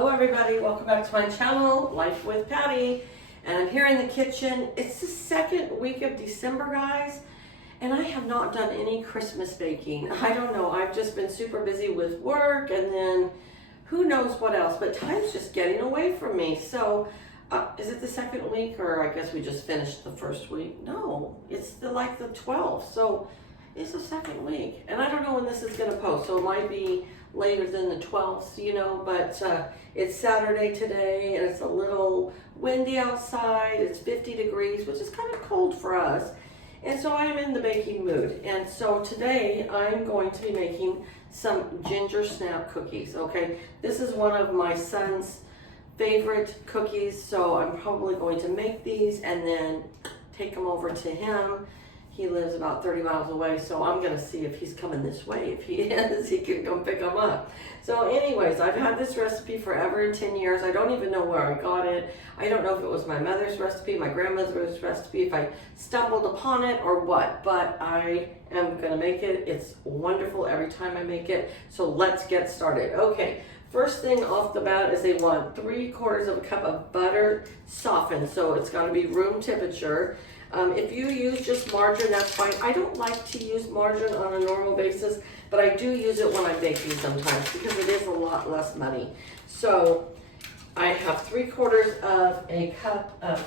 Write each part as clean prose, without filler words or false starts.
Hello everybody, welcome back to my channel, Life with Patty. And I'm here in the kitchen. It's the second week of December, guys, and I have not done any Christmas baking. I don't know, I've just been super busy with work and then who knows what else, but time's just getting away from me. So, is it the second week, or I guess we just finished the first week? No, it's like the 12th, so it's the second week. And I don't know when this is gonna post, so it might be later than the 12th, you know, but it's Saturday today and it's a little windy outside. It's 50 degrees, which is kind of cold for us. And so I am in the baking mood. And so today I'm going to be making some ginger snap cookies, okay? This is one of my son's favorite cookies, so I'm probably going to make these and then take them over to him. He lives about 30 miles away, so I'm gonna see if he's coming this way. If he is, he can come pick them up. So anyways, I've had this recipe forever and 10 years. I don't even know where I got it. I don't know if it was my mother's recipe, my grandmother's recipe, if I stumbled upon it or what, but I am gonna make it. It's wonderful every time I make it. So let's get started. Okay, first thing off the bat is they want 3/4 of a cup of butter softened. So it's gotta be room temperature. If you use just margarine, that's fine. I don't like to use margarine on a normal basis, but I do use it when I'm baking sometimes because it is a lot less money. So I have 3/4 of a cup of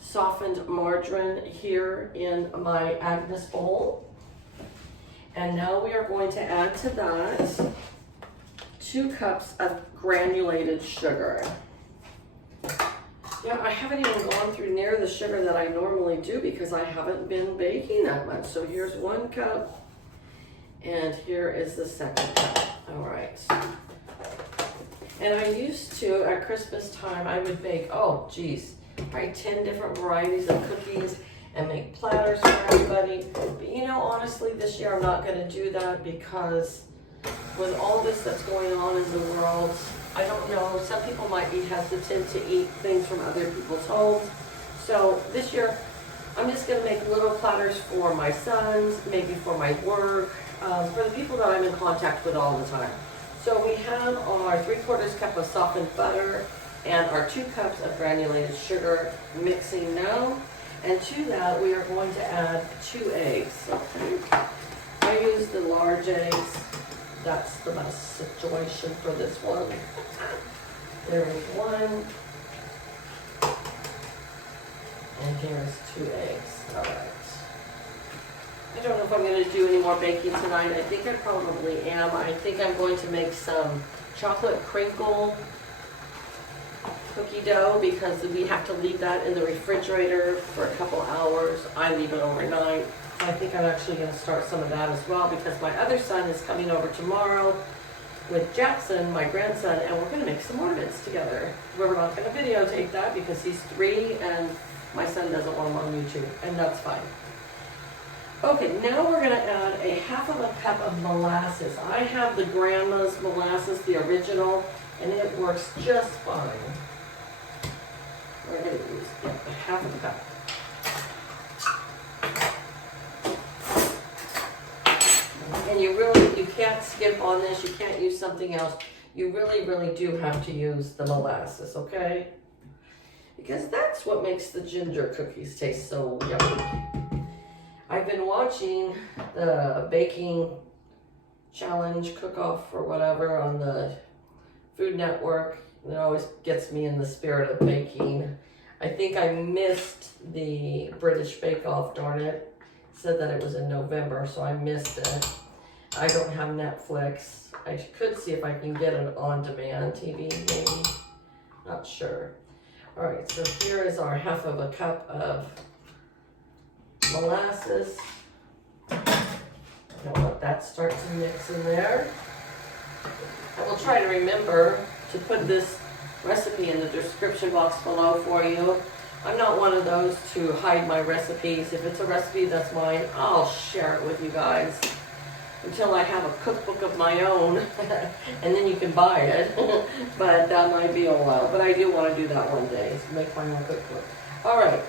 softened margarine here in my Agnes bowl. And now we are going to add to that 2 cups of granulated sugar. Yeah, I haven't even gone through near the sugar that I normally do because I haven't been baking that much. So here's 1 cup, and here is the 2nd cup. All right. And I used to, at Christmas time, I would bake, oh geez, probably 10 different varieties of cookies and make platters for everybody. But you know, honestly, this year I'm not gonna do that because with all this that's going on in the world, I don't know, some people might be hesitant to eat things from other people's homes. So this year, I'm just gonna make little platters for my sons, maybe for my work, for the people that I'm in contact with all the time. So we have our 3/4 cup of softened butter and our 2 cups of granulated sugar mixing now. And to that, we are going to add 2 eggs, okay? I use the large eggs. That's the best situation for this one. There is 1. And here's 2 eggs. All right. I don't know if I'm going to do any more baking tonight. I think I probably am. I think I'm going to make some chocolate crinkle cookie dough because we have to leave that in the refrigerator for a couple hours. I leave it overnight. I think I'm actually going to start some of that as well because my other son is coming over tomorrow with Jackson, my grandson, and we're going to make some ornaments together. We're not going to videotape that because he's 3 and my son doesn't want them on YouTube, and that's fine. Okay, now we're going to add a 1/2 cup of molasses. I have the grandma's molasses, the original, and it works just fine. We're going to use 1/2 cup. And you can't skip on this, you can't use something else. You really do have to use the molasses, okay? Because that's what makes the ginger cookies taste so yummy. I've been watching the baking challenge cook-off or whatever on the Food Network. It always gets me in the spirit of baking. I think I missed the British Bake Off, darn it. Said that it was in November, so I missed it. I don't have Netflix. I could see if I can get an on-demand TV, maybe. Not sure. All right, so here is our 1/2 cup of molasses. I'll let that start to mix in there. I will try to remember to put this recipe in the description box below for you. I'm not one of those to hide my recipes. If it's a recipe that's mine, I'll share it with you guys until I have a cookbook of my own and then you can buy it. But that might be a while. But I do want to do that one day, so make my own cookbook. All right,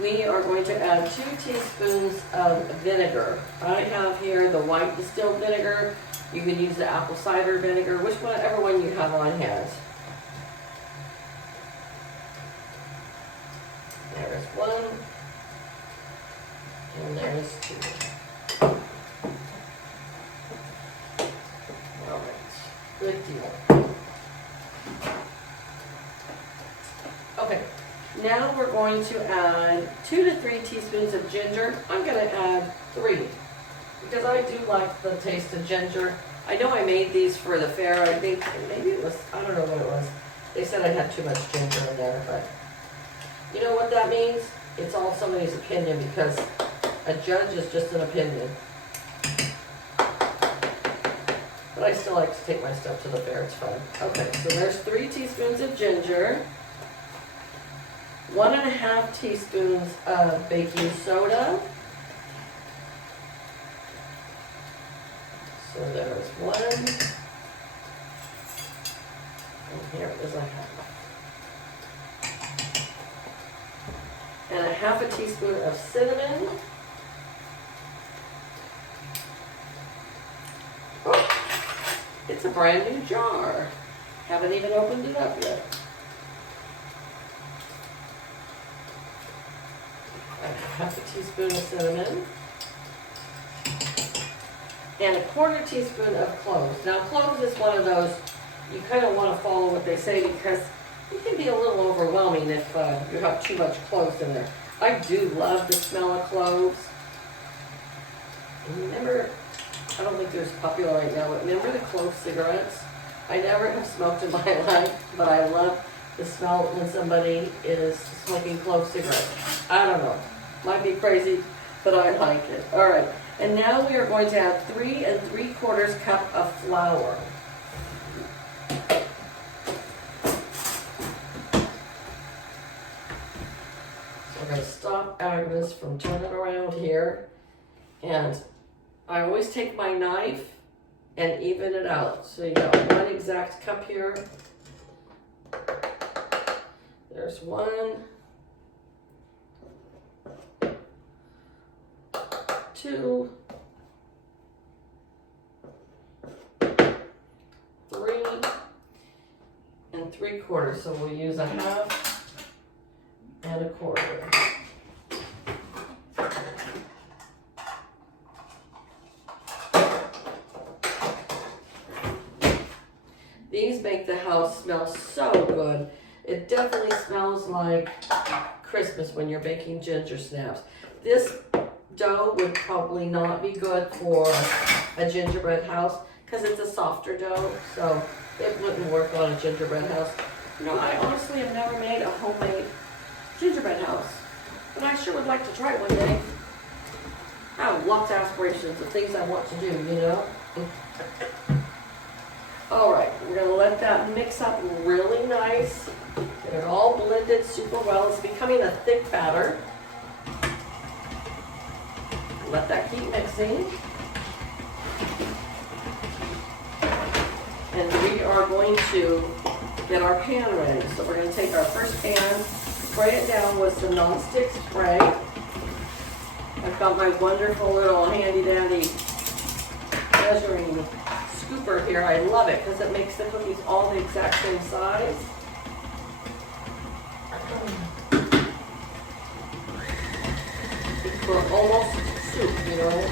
we are going to add 2 teaspoons of vinegar. I have here the white distilled vinegar. You can use the apple cider vinegar, whichever one you have on hand. There's one, and there's two. All right, good deal. Okay, now we're going to add 2 to 3 teaspoons of ginger. I'm going to add 3 because I do like the taste of ginger. I know I made these for the fair. I think maybe it was, I don't know what it was. They said I had too much ginger in there, but you know what that means? It's all somebody's opinion because a judge is just an opinion. But I still like to take my stuff to the fair. It's fun. Okay, so there's 3 teaspoons of ginger. 1.5 teaspoons of baking soda. So there's 1. And here is a half. And 1/2 teaspoon of cinnamon. Oh, it's a brand new jar. Haven't even opened it up yet. And 1/2 teaspoon of cinnamon. And 1/4 teaspoon of cloves. Now cloves is one of those, you kind of want to follow what they say because it can be a little overwhelming if you have too much cloves in there. I do love the smell of cloves. And remember, I don't think they're as popular right now, but remember the clove cigarettes? I never have smoked in my life, but I love the smell when somebody is smoking clove cigarettes. I don't know, might be crazy, but I like it. All right, and now we are going to add 3 3/4 cup of flour. I'm going to stop Agnes from turning around here, and I always take my knife and even it out. So you got 1 exact cup here. There's 1, 2, 3 3/4. So we'll use 1/2 and 1/4. These make the house smell so good. It definitely smells like Christmas when you're baking ginger snaps. This dough would probably not be good for a gingerbread house because it's a softer dough, so it wouldn't work on a gingerbread house. You know, I honestly have never made a homemade gingerbread house, but I sure would like to try it one day. I have lots of aspirations of things I want to do, you know. All right, we're gonna let that mix up really nice. Get it all blended super well. It's becoming a thick batter. Let that keep mixing. And we are going to get our pan ready. So we're going to take our first pan, spray it down with some non-stick spray. I've got my wonderful little handy dandy measuring scooper here. I love it because it makes the cookies all the exact same size. For almost soup, you know.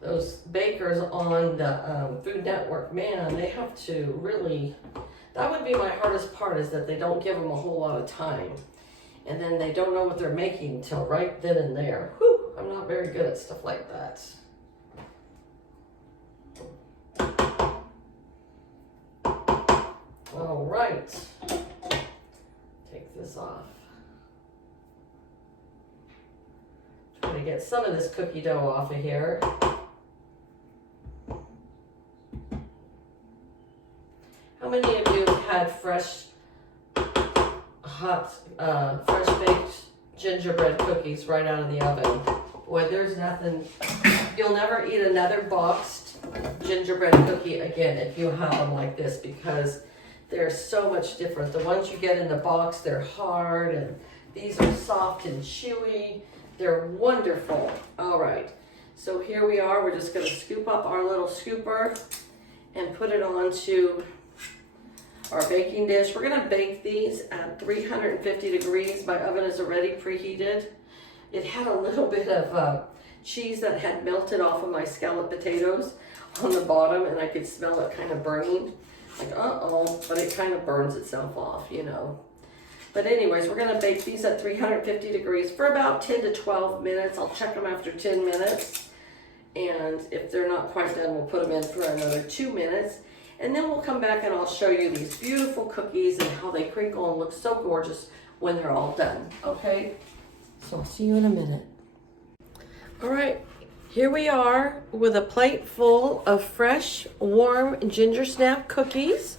Those bakers on the Food Network, man, they have to really, that would be my hardest part, is that they don't give them a whole lot of time. And then they don't know what they're making till right then and there. Whew, I'm not very good at stuff like that. All right. Take this off. Try to get some of this cookie dough off of here. How many of you have had fresh, hot, fresh baked gingerbread cookies right out of the oven? Boy, there's nothing. You'll never eat another boxed gingerbread cookie again if you have them like this, because they're so much different. The ones you get in the box, they're hard, and these are soft and chewy. They're wonderful. All right, so here we are. We're just gonna scoop up our little scooper and put it onto our baking dish. We're gonna bake these at 350 degrees. My oven is already preheated. It had a little bit of cheese that had melted off of my scalloped potatoes on the bottom, and I could smell it kind of burning. Like, uh-oh, but it kind of burns itself off, you know. But anyways, we're gonna bake these at 350 degrees for about 10 to 12 minutes. I'll check them after 10 minutes. And if they're not quite done, we'll put them in for another 2 minutes. And then we'll come back and I'll show you these beautiful cookies and how they crinkle and look so gorgeous when they're all done, okay? So I'll see you in a minute. All right, here we are with a plate full of fresh, warm ginger snap cookies.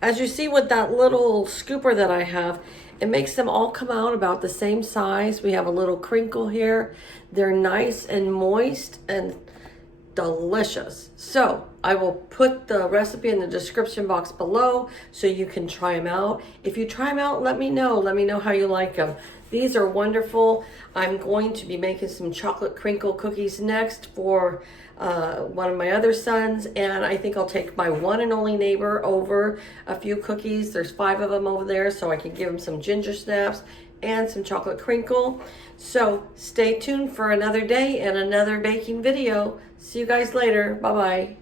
As you see with that little scooper that I have, it makes them all come out about the same size. We have a little crinkle here. They're nice and moist and delicious. So I will put the recipe in the description box below so you can try them out. If you try them out, let me know. Let me know how you like them. These are wonderful. I'm going to be making some chocolate crinkle cookies next for one of my other sons, and I think I'll take my one and only neighbor over a few cookies. There's 5 of them over there, so I can give him some ginger snaps and some chocolate crinkle. So stay tuned for another day and another baking video. See you guys later. Bye-bye.